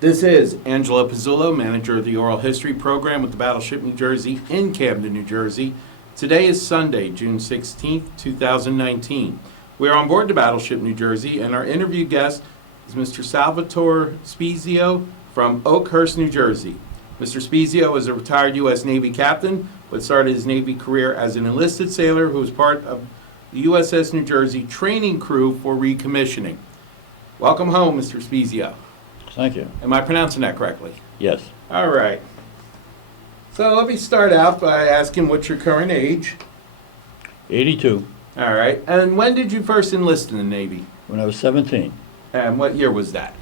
This is Angela Pizzullo, manager of the Oral History Program with the Battleship New Jersey in Camden, New Jersey. Today is Sunday, June 16th, 2019. We are on board the Battleship New Jersey, and our interview guest is Mr. Salvatore Spiezio from Oakhurst, New Jersey. Mr. Spiezio is a retired U.S. Navy captain, but started his Navy career as an enlisted sailor who was part of the USS New Jersey training crew for recommissioning. Welcome home, Mr. Spiezio. Thank you. Am I pronouncing that correctly? Yes. All right. So let me start out by asking what's your current age? 82. All right. And when did you first enlist in the Navy? When I was 17. And what year was that?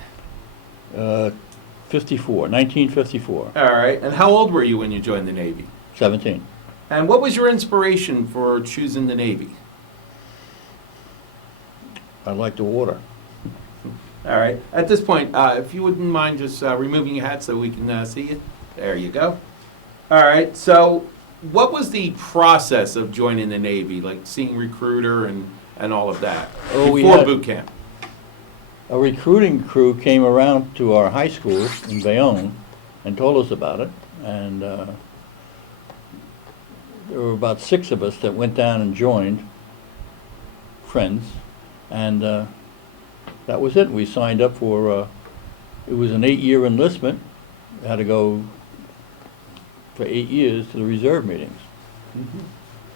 1954. All right. And how old were you when you joined the Navy? 17. And what was your inspiration for choosing the Navy? I like the water. All right. At this point, if you wouldn't mind just removing your hat so we can see you. There you go. All right. So what was the process of joining the Navy, like seeing recruiter and all of that, before boot camp? A recruiting crew came around to our high school in Bayonne and told us about it. And there were about 6 of us that went down and joined, friends. And that was it. We signed up for, it was an 8-year enlistment. We had to go for 8 years to the reserve meetings. Mm-hmm.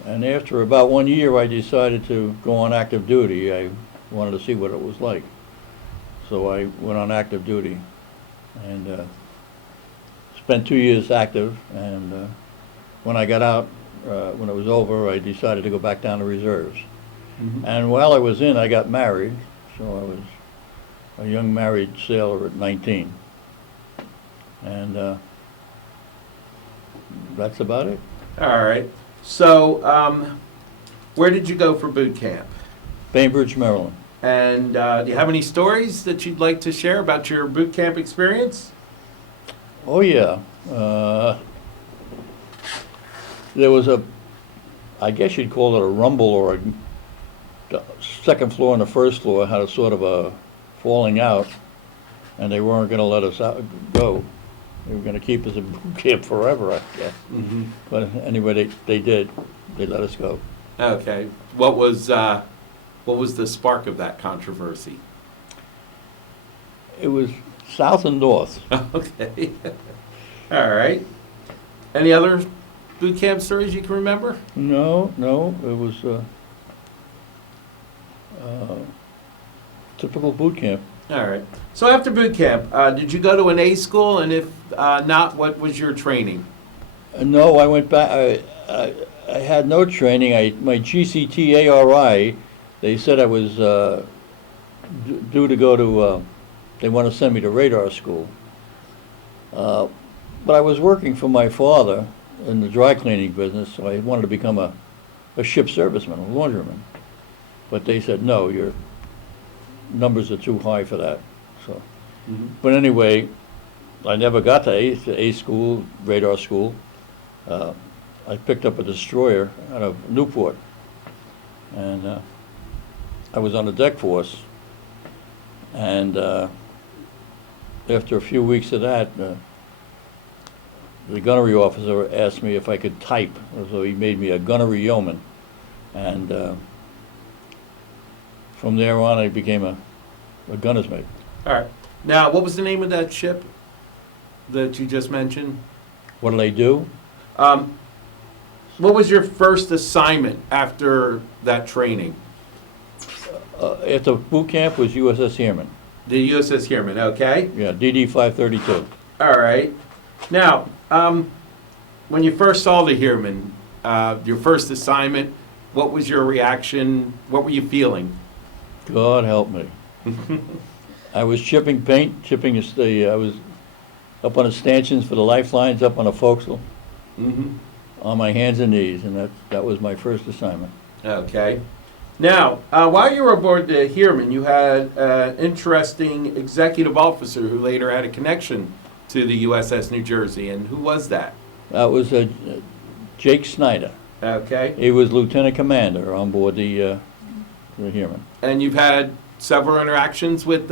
And after about 1 year, I decided to go on active duty. I wanted to see what it was like. So I went on active duty and spent 2 years active. And when I got out, when it was over, I decided to go back down to reserves. Mm-hmm. And while I was in, I got married. So I was a young married sailor at 19. And that's about it. All right. So where did you go for boot camp? Bainbridge, Maryland. And do you have any stories that you'd like to share about your boot camp experience? Oh, yeah. There was I guess you'd call it a rumble, or the second floor and the first floor had a sort of a falling out, and they weren't going to let us go. They were going to keep us in boot camp forever, I guess. Mm-hmm. But anyway, they did. They let us go. Okay. What was the spark of that controversy? It was south and north. Okay. All right. Any other boot camp stories you can remember? No. It was typical boot camp. All right. So after boot camp, did you go to an A school? And if not, what was your training? No, I went back. I had no training. My GCTARI, they said I was due to go to, they want to send me to radar school. But I was working for my father in the dry cleaning business, so I wanted to become a ship serviceman, a laundryman. But they said, no, your numbers are too high for that. So, mm-hmm. But anyway, I never got to A school, radar school. I picked up a destroyer out of Newport, and I was on the deck force. And after a few weeks of that, the gunnery officer asked me if I could type, so he made me a gunnery yeoman. And from there on, I became a gunner's mate. All right. Now, what was the name of that ship that you just mentioned? What did I do? What was your first assignment after that training? After boot camp was USS Heerman. The USS Heerman, okay. Yeah, DD 532. All right. Now, when you first saw the Heerman, your first assignment, what was your reaction? What were you feeling? God help me. I was chipping paint, I was up on the stanchions for the lifelines, up on the forecastle, mm-hmm. on my hands and knees, and that was my first assignment. Okay. Now, while you were aboard the Heerman, you had an interesting executive officer who later had a connection to the USS New Jersey, and who was that? That was Jake Snyder. Okay. He was lieutenant commander on board the Heerman. And you've had several interactions with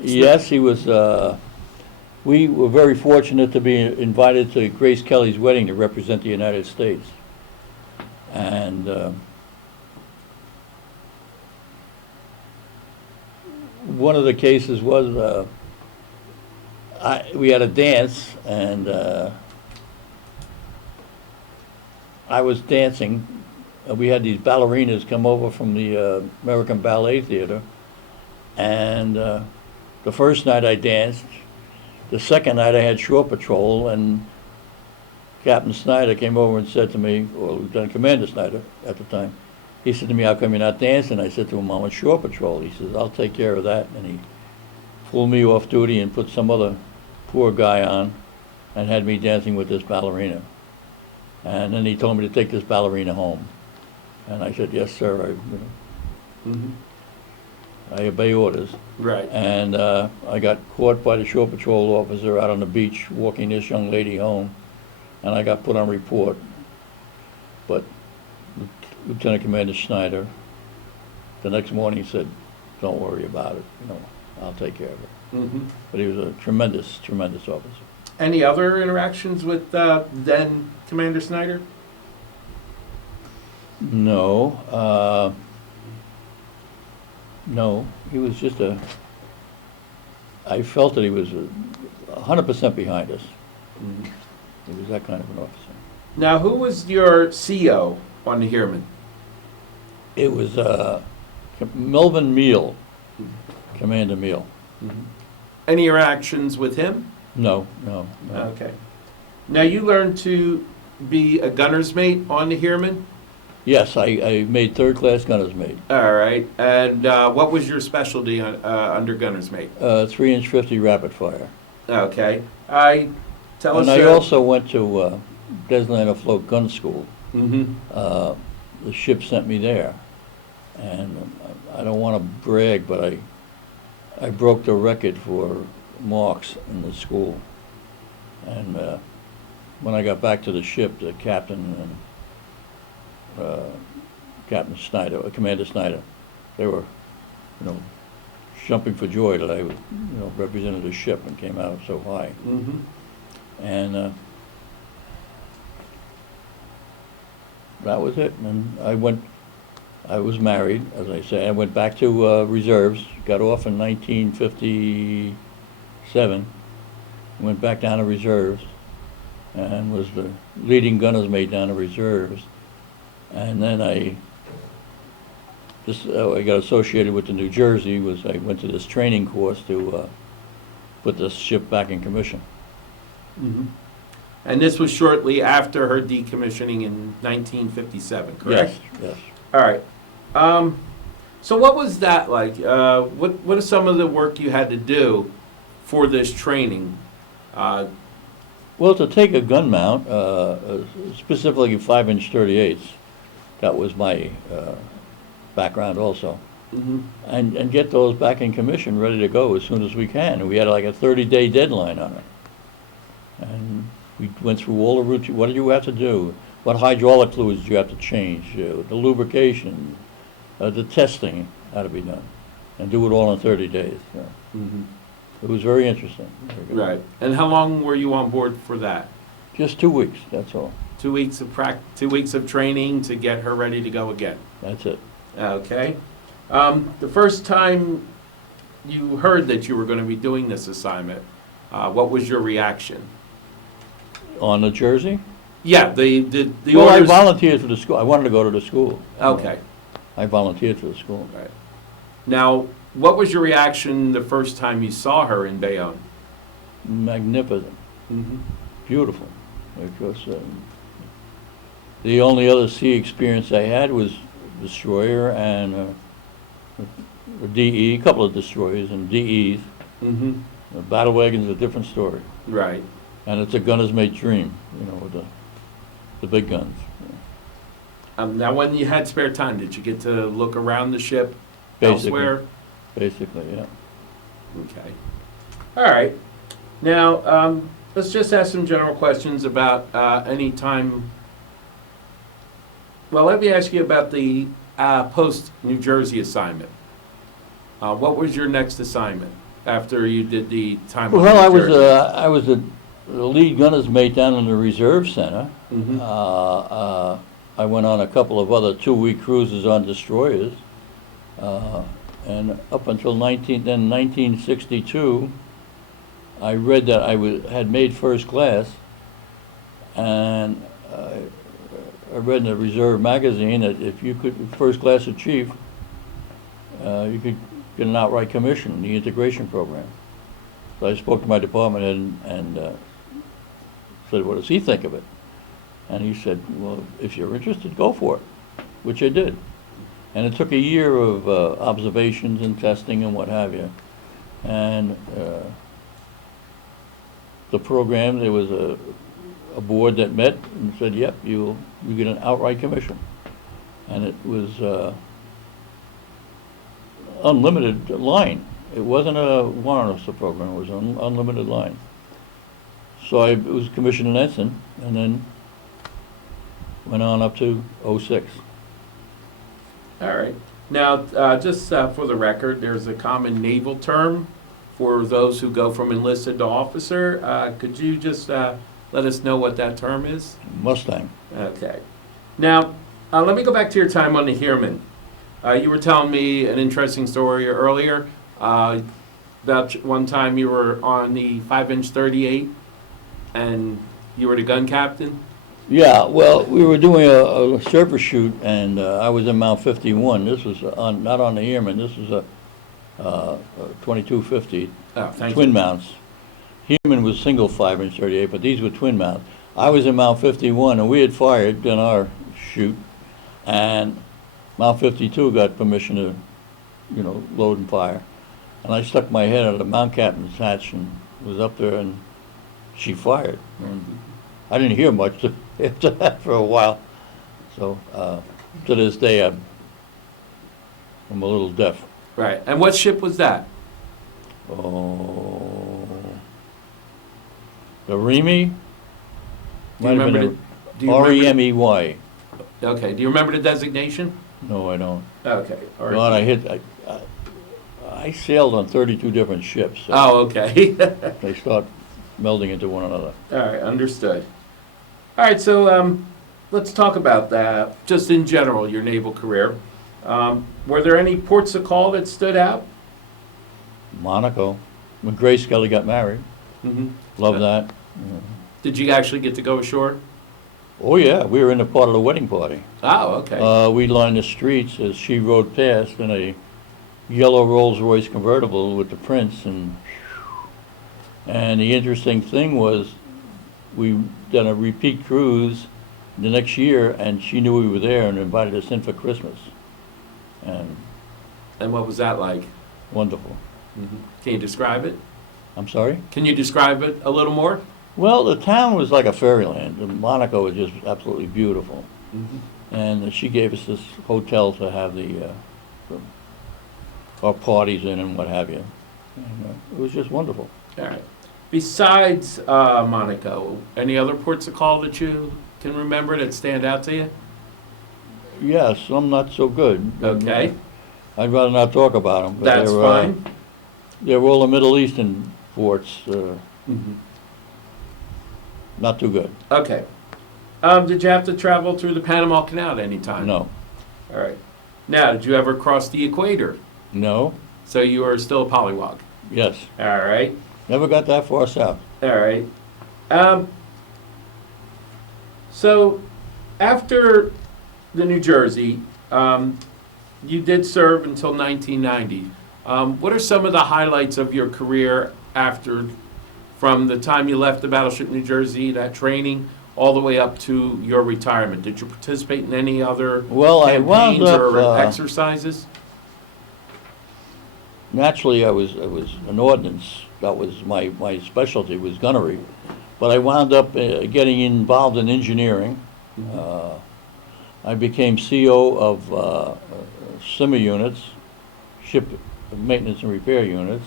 Yes, he was We were very fortunate to be invited to Grace Kelly's wedding to represent the United States. And one of the cases was we had a dance, and I was dancing. We had these ballerinas come over from the American Ballet Theater, and the first night I danced. The second night I had shore patrol, and Captain Snyder came over and said to me, or Lieutenant Commander Snyder at the time, he said to me, "How come you're not dancing?" I said to him, "I'm on shore patrol." He says, "I'll take care of that." And he pulled me off duty and put some other poor guy on and had me dancing with this ballerina. And then he told me to take this ballerina home. And I said, "Yes, sir, I obey orders." Right. And I got caught by the shore patrol officer out on the beach walking this young lady home, and I got put on report. But Lieutenant Commander Schneider, the next morning said, "Don't worry about it, I'll take care of it." Mm-hmm. But he was a tremendous, tremendous officer. Any other interactions with then Commander Snyder? No, no, he was just I felt that he was 100% behind us. Mm-hmm. He was that kind of an officer. Now, who was your CO on the Heerman? It was Melvin Meal, Commander Meal. Mm-hmm. Any interactions with him? No. Okay. Now, you learned to be a gunner's mate on the Heerman? Yes, I made third-class gunner's mate. All right. And what was your specialty under gunner's mate? 3-inch 50 rapid fire. Okay. Tell us. And I also went to Designated Afloat Gun School. Mm-hmm. The ship sent me there. And I don't want to brag, but I broke the record for marks in the school. And when I got back to the ship, the captain and Captain Snyder, Commander Snyder, they were, jumping for joy that I, represented the ship and came out so high. Mm-hmm. And that was it. And I was married, as I say. I went back to reserves, got off in 1957, went back down to reserves, and was the leading gunner's mate down to reserves. And then I got associated with the New Jersey. I went to this training course to put this ship back in commission. Mm-hmm. And this was shortly after her decommissioning in 1957, correct? Yes. All right. So what was that like? What is some of the work you had to do for this training? Well, to take a gun mount, specifically 5-inch 38s, that was my background also. Mm-hmm. And get those back in commission, ready to go as soon as we can. And we had like a 30-day deadline on it. And we went through all the routine. What did you have to do? What hydraulic fluids did you have to change? The lubrication, the testing had to be done. And do it all in 30 days. Yeah. Mm-hmm. It was very interesting. Right. And how long were you on board for that? Just 2 weeks, that's all. 2 weeks of 2 weeks of training to get her ready to go again. That's it. Okay. The first time you heard that you were going to be doing this assignment, what was your reaction? On the Jersey? Yeah, the Well, I orders. volunteered for the school. I wanted to go to the school. Okay. I volunteered for the school. Right. Now, what was your reaction the first time you saw her in Bayonne? Magnificent. Mm-hmm. Beautiful. Because the only other sea experience I had was destroyer and a DE, a couple of destroyers and DEs. Mm-hmm. The battle wagon's a different story. Right. And it's a gunner's mate dream, with the big guns. Now, when you had spare time, did you get to look around the ship Basically. elsewhere? Basically, yeah. Okay. All right. Now, let's just ask some general questions about any time. Well, let me ask you about the post-New Jersey assignment. What was your next assignment? after you did the time on Well, New I was Jersey? I was the lead gunner's mate down in the reserve center. Mhm. I went on a couple of other 2-week cruises on destroyers, and up until 1962, I read that had made first class, and I read in the reserve magazine that if you could first class achieve, you could get an outright commission in the integration program. So I spoke to my department head and said, "What does he think of it?" And he said, "Well, if you're interested, go for it," which I did. And it took a year of observations and testing and what have you. And the program, there was a board that met and said, "Yep, you get an outright commission." And it was unlimited line. It wasn't a warrant officer program, it was an unlimited line. So I was commissioned an ensign, and then went on up to '06. All right. Now, just for the record, there's a common naval term for those who go from enlisted to officer. Could you just let us know what that term is? Mustang. Okay. Now, let me go back to your time on the Heerman. You were telling me an interesting story earlier about one time you were on the 5-inch 38 and you were the gun captain. Yeah, well, we were doing a surface shoot, and I was in Mount 51. This was not on the Heerman. This was a 2250 Oh, thank twin you. mounts. Heerman was single 5-inch 38, but these were twin mounts. I was in Mount 51, and we had fired in our shoot, and Mount 52 got permission to, load and fire. And I stuck my head out of the mount captain's hatch and was up there, and she fired. And I didn't hear much after that for a while. So to this day, I'm a little deaf. Right. And what ship was that? Oh, the Remy? Do you remember do you remember- R-E-M-E-Y. Okay. Do you remember the designation? No, I don't. Okay. All right. God, I sailed on 32 different ships. So Oh, okay. they start melding into one another. All right, understood. All right, so let's talk about that, just in general, your naval career. Were there any ports of call that stood out? Monaco, when Grace Kelly got married. Mm-hmm. Love that. Did you actually get to go ashore? Oh, yeah, we were in a part of the wedding party. Oh, okay. We lined the streets as she rode past in a yellow Rolls-Royce convertible with the prince. And the interesting thing was we done a repeat cruise the next year, and she knew we were there and invited us in for Christmas. And And what was that like? wonderful. Can you describe it? I'm sorry? Can you describe it a little more? Well, the town was like a fairyland. And Monaco was just absolutely beautiful. And she gave us this hotel to have our parties in and what have you. And, it was just wonderful. All right. Besides Monaco, any other ports of call that you can remember that stand out to you? Yes, some not so good. Okay, I'd rather not talk about them. that's fine. They're all the Middle Eastern ports. Mhm. Not too good. Okay. Did you have to travel through the Panama Canal at any time? No. All right. Now, did you ever cross the equator? No. So you are still a polywog. Yes. All right. Never got that far south. All right. So after the New Jersey, you did serve until 1990. What are some of the highlights of your career from the time you left the Battleship New Jersey, that training, all the way up to your retirement? Did you participate in any other Well, I wound campaigns or up, exercises? naturally, I was an ordnance. That was my specialty, was gunnery. But I wound up getting involved in engineering. I became CO of SIMA units, ship maintenance and repair units.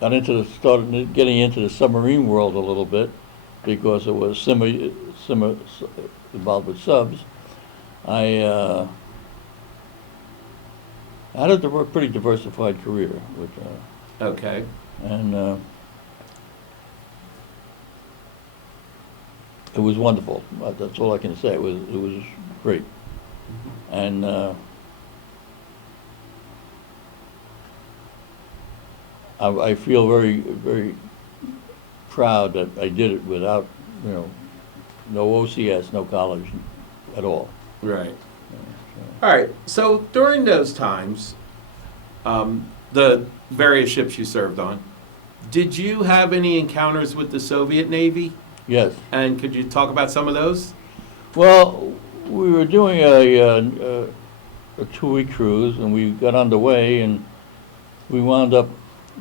Started getting into the submarine world a little bit because it was SIMA involved with subs. I I had a pretty diversified career, with, Okay. and it was wonderful. That's all I can say. It was great, and I feel very, very proud that I did it without, no OCS, no college at all. Right. All right. So during those times, the various ships you served on, did you have any encounters with the Soviet Navy? Yes. And could you talk about some of those? Well, we were doing a 2-week cruise, and we got underway, and we wound up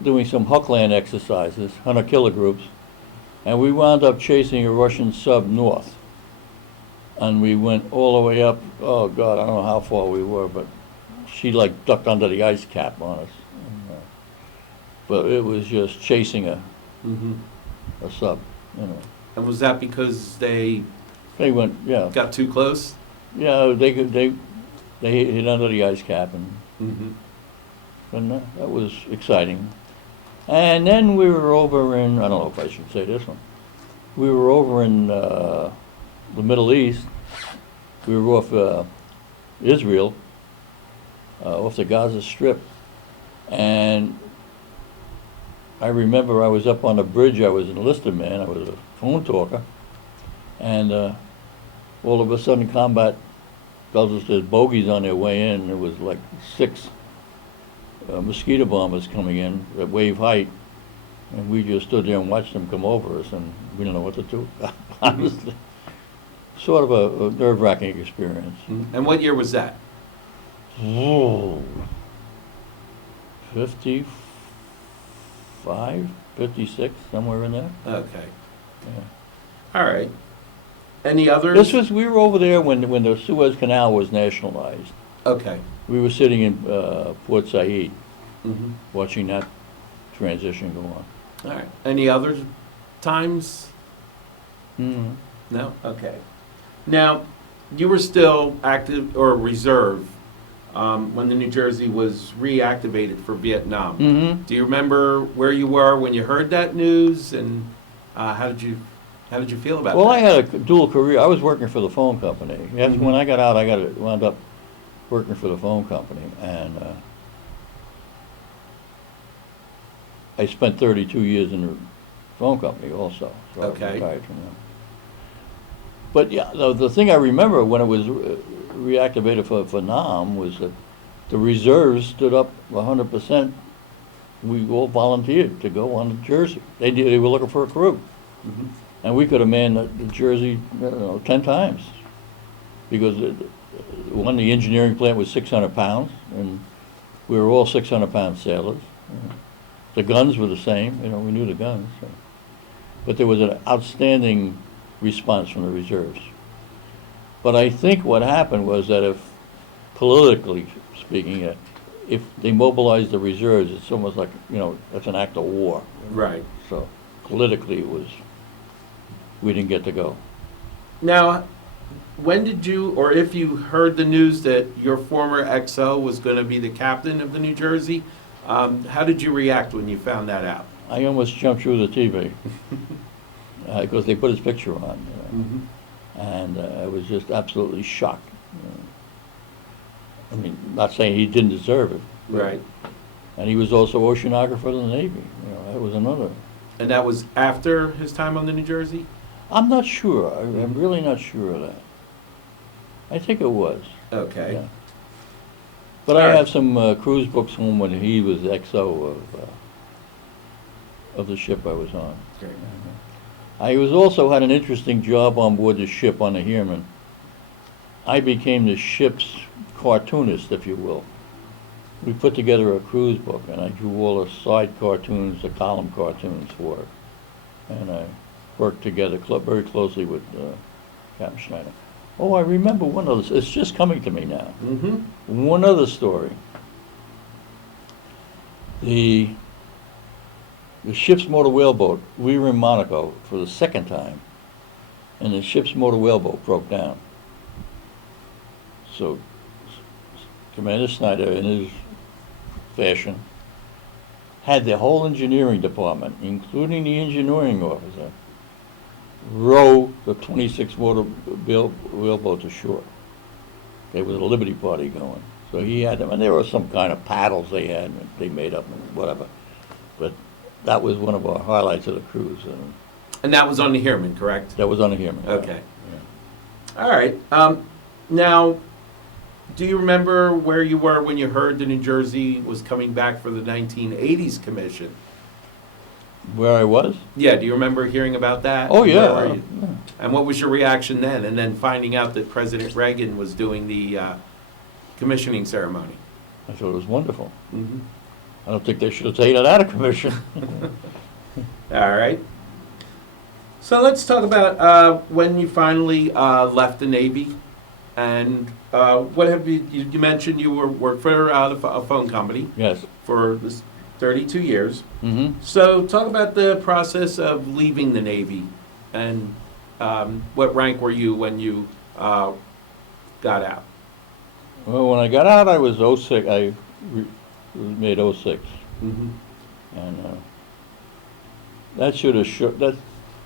doing some Huckland exercises, hunter-killer groups, and we wound up chasing a Russian sub north. And we went all the way up, oh God, I don't know how far we were, but she like ducked under the ice cap on us. And, but it was just chasing a sub, And was that because they They went, yeah. got too close? Yeah, they hit under the ice cap, and that was exciting. And then we were over in, I don't know if I should say this one, we were over in the Middle East. We were off Israel, off the Gaza Strip. And I remember I was up on the bridge. I was an enlisted man. I was a phone talker. And all of a sudden, combat tells us there's bogies on their way in. There was like 6 mosquito bombers coming in at wave height. And we just stood there and watched them come over us, and we didn't know what to do. Honestly. Sort of a nerve-wracking experience. And what year was that? Oh, 55, 56, somewhere in there. Okay. Yeah. All right. Any others? We were over there when the Suez Canal was nationalized. Okay. We were sitting in Port Said, watching that transition go on. All right. Any other times? Mm-hmm. No? Okay. Now, you were still active or reserve when the New Jersey was reactivated for Vietnam. Mm-hmm. Do you remember where you were when you heard that news, and how did you feel about Well, that? I had a dual career. I was working for the phone company. When I got out, I wound up working for the phone company, and I spent 32 years in the phone company also. So Okay. I retired from them. But yeah, the thing I remember when it was reactivated for Nam was that the reserves stood up 100%. We all volunteered to go on the Jersey. They were looking for a crew. And we could have manned the Jersey, 10 times. Because the engineering plant was 600 pounds, and we were all 600-pound sailors. The guns were the same, we knew the guns. So. But there was an outstanding response from the reserves. But I think what happened was that if, politically speaking, if they mobilized the reserves, it's almost like, that's an act of war. Right. So politically we didn't get to go. Now, when did you, or if you heard the news that your former XO was going to be the captain of the New Jersey, how did you react when you found that out? I almost jumped through the TV because they put his picture on, and I was just absolutely shocked. I mean, not saying he didn't deserve it. Right. And he was also oceanographer of the Navy. That was another. And that was after his time on the New Jersey? I'm not sure. I'm really not sure of that. I think it was. Okay. Yeah. But I have some cruise books home when he was XO of the ship I was on. Great. I also had an interesting job on board the ship on the Heerman. I became the ship's cartoonist, if you will. We put together a cruise book, and I drew all the side cartoons, the column cartoons for it. And I worked together very closely with Captain Schneider. Oh, I remember one of those. It's just coming to me now. One other story. The ship's motor whaleboat, we were in Monaco for the second time, and the ship's motor whaleboat broke down. So Commander Snyder and his fashion, had the whole engineering department, including the engineering officer, row the 26 wheelboat to shore. There was a Liberty Party going. So he had them, and there were some kind of paddles they had, they made up and whatever. But that was one of our highlights of the cruise. And that was on the Heerman, correct? That was on the Heerman. Okay. Yeah. All right. Now, do you remember where you were when you heard the New Jersey was coming back for the 1980s commission? Where I was? Yeah, do you remember hearing about that? Oh, Where yeah. were you? And what was your reaction then? And then finding out that President Reagan was doing the commissioning ceremony? I thought it was wonderful. Mm-hmm. I don't think they should have taken it out of commission. All right. So let's talk about when you finally left the Navy, and what have you mentioned you worked for a phone company Yes. for this 32 years. Mm-hmm. So talk about the process of leaving the Navy, and what rank were you when you got out? Well, when I got out, I was 06. I made 06. Mm-hmm. And that should have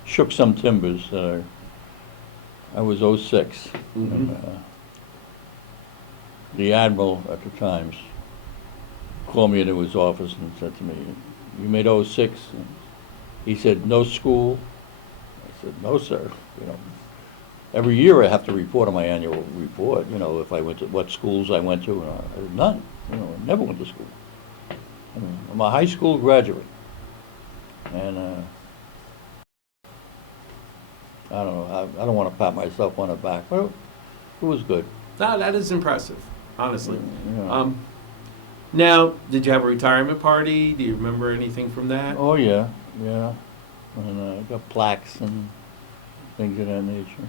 shook some timbers. I was 06. Mm-hmm. And, the admiral at the times called me into his office and said to me, "You made 06?" And he said, "No school?" I said, "No, sir. You know, every year I have to report on my annual report. You know, if I went to what schools I went to. None. You know, I never went to school. I'm a high school graduate." And I don't know. I don't want to pat myself on the back, but it was good. No, that is impressive, honestly. Yeah. Now, did you have a retirement party? Do you remember anything from that? Oh yeah, yeah. And I got plaques and things of that nature.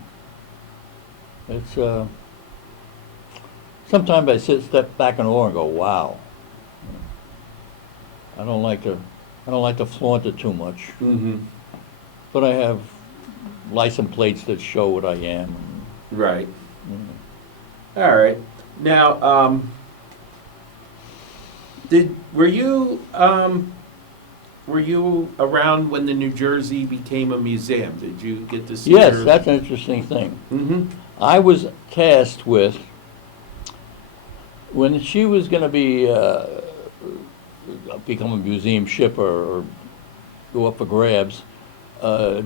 It's sometimes I step back in awe and go, wow. I don't like to flaunt it too much, Mm-hmm. but I have license plates that show what I am. Right. You know. All right. Now, were you around when the New Jersey became a museum? Did you get to see? Yes, that's an interesting thing. Mm-hmm. I was tasked with, when she was going to be become a museum ship or go up for grabs,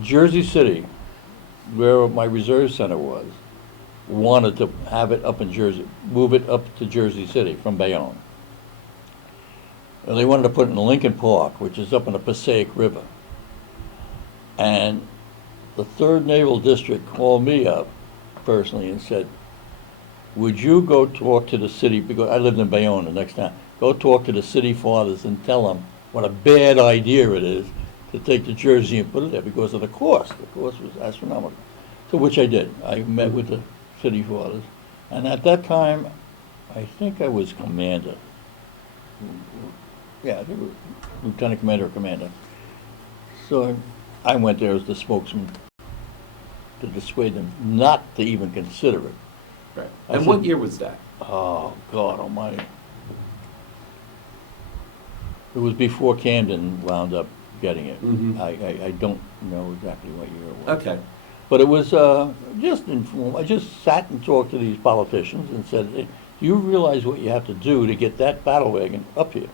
Jersey City, where my reserve center was, wanted to have it up in Jersey, move it up to Jersey City from Bayonne. And they wanted to put it in Lincoln Park, which is up in the Passaic River. And the 3rd Naval District called me up personally and said, "Would you go talk to the city," because I lived in Bayonne the next town, "go talk to the city fathers and tell them what a bad idea it is to take the Jersey and put it there because of the cost." The cost was astronomical. So which I did. I met with the city fathers. And at that time, I think I was commander. Yeah, I think it was lieutenant commander or commander. So I went there as the spokesman to dissuade them not to even consider it. Right. I And said- what year was that? Oh, God almighty. It was before Camden wound up getting it. Mhm. I don't know exactly what year it was. Okay. But it was just informal. I just sat and talked to these politicians and said, "Hey, do you realize what you have to do to get that battle wagon up here?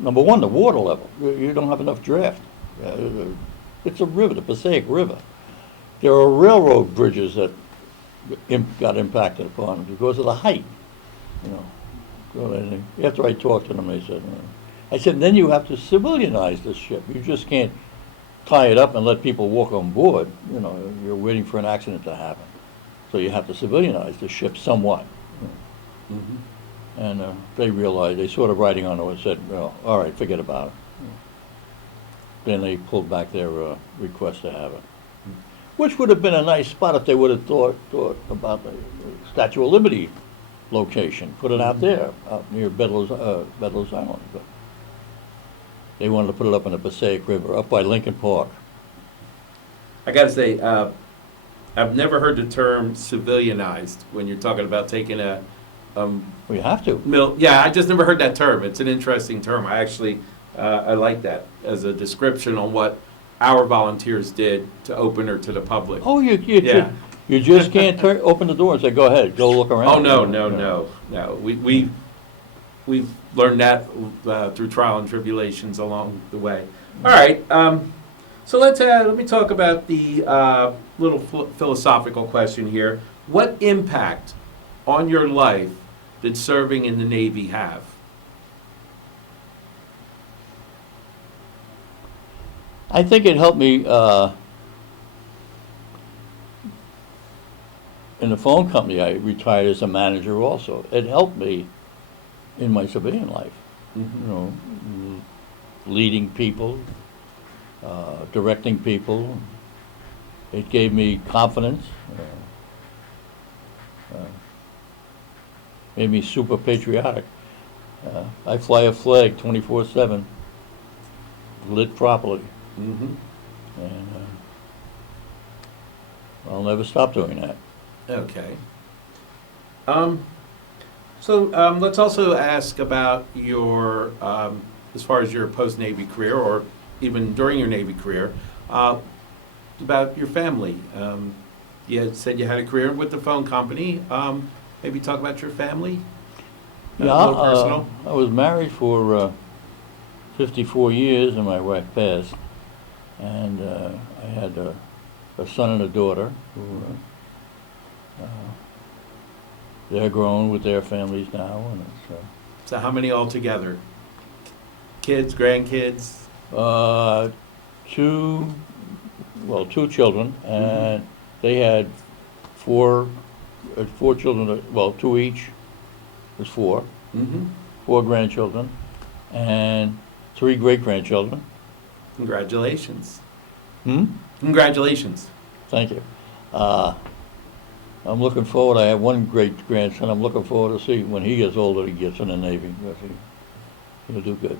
Number one, the water level. You don't have enough draft. It's a river, the Passaic River. There are railroad bridges that got impacted upon because of the height. You know, so after I talked to them, they said, I said, then you have to civilianize this ship. You just can't tie it up and let people walk on board. You know, you're waiting for an accident to happen. So you have to civilianize the ship somewhat." Mm-hmm. And they realized, they saw the writing on it and said, "Well, all right, forget about it." Then they pulled back their request to have it. Which would have been a nice spot if they would have thought about the Statue of Liberty location, put it out there, out near Bedloe's Island. But they wanted to put it up in the Passaic River, up by Lincoln Park. I got to say, I've never heard the term civilianized when you're talking about taking a We have to. Yeah, I just never heard that term. It's an interesting term. I actually, I like that as a description on what our volunteers did to open her to the public. Oh, Yeah. you just can't open the door and say, go ahead, go look around. Oh, no. We've learned that through trial and tribulations along the way. All right, so let me talk about the little philosophical question here. What impact on your life did serving in the Navy have? I think it helped me in the phone company. I retired as a manager also. It helped me in my civilian life, leading people, directing people. It gave me confidence, made me super patriotic. I fly a flag 24/7, lit properly. Mm-hmm. And I'll never stop doing that. Okay. Let's also ask about your, as far as your post-Navy career, or even during your Navy career, about your family. You had said you had a career with the phone company. Maybe talk about your family. A little personal. I was married for 54 years, and my wife passed. And I had a son and a daughter who they're grown with their families now, and it's So how many altogether? Kids, grandkids? two children, and they had four children. Well, two each was four. Mm-hmm. 4 grandchildren, and 3 great grandchildren. Congratulations. Hmm? Congratulations. Thank you. I'm looking forward. I have one great grandson. I'm looking forward to see when he gets older. He gets in the Navy. He'll do good.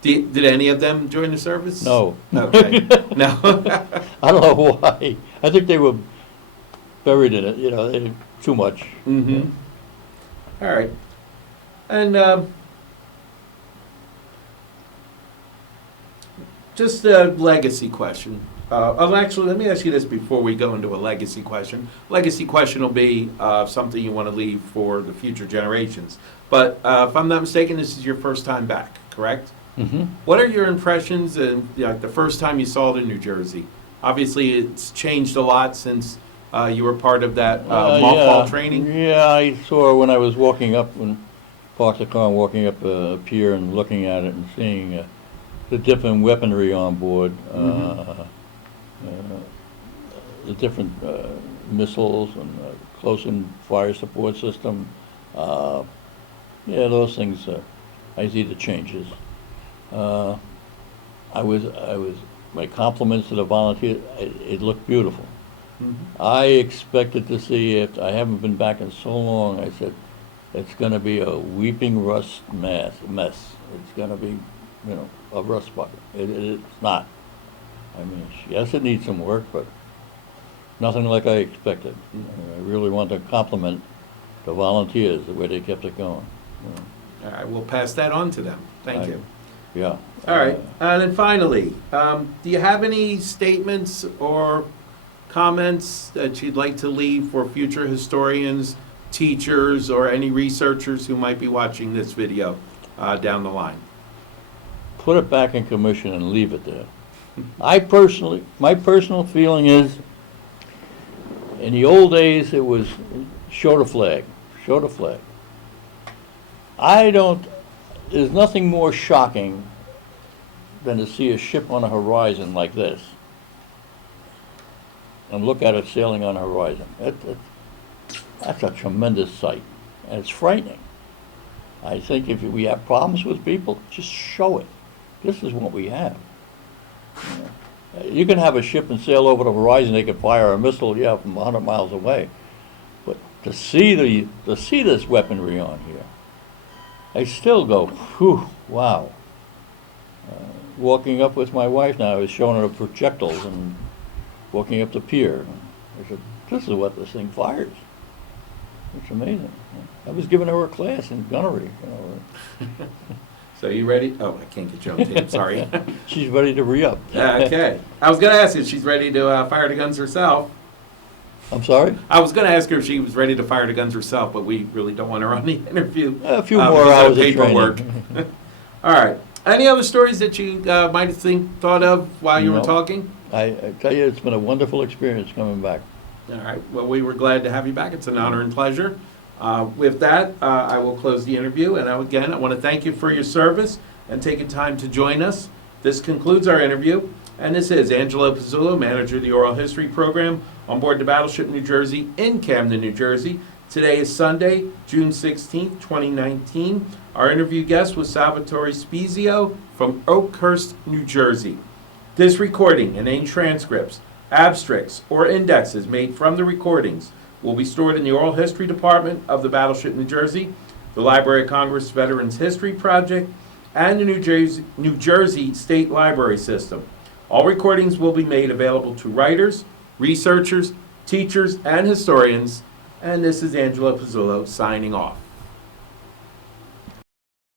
Did any of them join the service? No. Okay. No. I don't know why. I think they were buried in it. They too much. Mm-hmm. All right. And just a legacy question. Actually, let me ask you this before we go into a legacy question. Legacy question will be something you want to leave for the future generations. But if I'm not mistaken, this is your first time back, correct? Mm-hmm. What are your impressions the first time you saw it in New Jersey? Obviously, it's changed a lot since you were part of that mothball training. Yeah, I saw when I was walking up, when parked the car and walking up a pier and looking at it and seeing the different weaponry on board. The different missiles and close-in fire support system. Those things. I see the changes. My compliments to the volunteers. It looked beautiful. Mm-hmm. I expected to see it. I haven't been back in so long. I said, it's going to be a weeping rust mess. It's going to be, a rust bucket. It's not. I mean, yes, it needs some work, but nothing like I expected. I really want to compliment the volunteers, the way they kept it going. All right, we'll pass that on to them. Thank you. Yeah. All right, and then finally, do you have any statements or comments that you'd like to leave for future historians, teachers, or any researchers who might be watching this video down the line? Put it back in commission and leave it there. My personal feeling is, in the old days, it was show the flag. There's nothing more shocking than to see a ship on the horizon like this and look at it sailing on the horizon. That's a tremendous sight, and it's frightening. I think if we have problems with people, just show it. This is what we have. You can have a ship and sail over the horizon. They can fire a missile, from 100 miles away. But to see this weaponry on here, I still go, whew, wow. Walking up with my wife now, I was showing her the projectiles and walking up the pier. I said, this is what this thing fires. It's amazing. I was giving her a class in gunnery, you know. So you ready? Oh, I can't get you on tape, sorry. She's ready to re-up. Okay. I was going to ask if she's ready to fire the guns herself. I'm sorry? I was going to ask her if she was ready to fire the guns herself, but we really don't want her on the interview. A few more because hours of paperwork. training. All right. Any other stories that you might have thought of while you were No. talking? I tell you, it's been a wonderful experience coming back. All right. Well, we were glad to have you back. It's an honor and pleasure. With that, I will close the interview. And again, I want to thank you for your service and taking time to join us. This concludes our interview. And this is Angelo Pizzullo, manager of the Oral History Program on board the Battleship New Jersey in Camden, New Jersey. Today is Sunday, June 16th, 2019. Our interview guest was Salvatore Spiezio from Oakhurst, New Jersey. This recording and any transcripts, abstracts, or indexes made from the recordings will be stored in the Oral History Department of the Battleship New Jersey, the Library of Congress Veterans History Project, and the New Jersey State Library System. All recordings will be made available to writers, researchers, teachers, and historians. And this is Angelo Pizzullo signing off.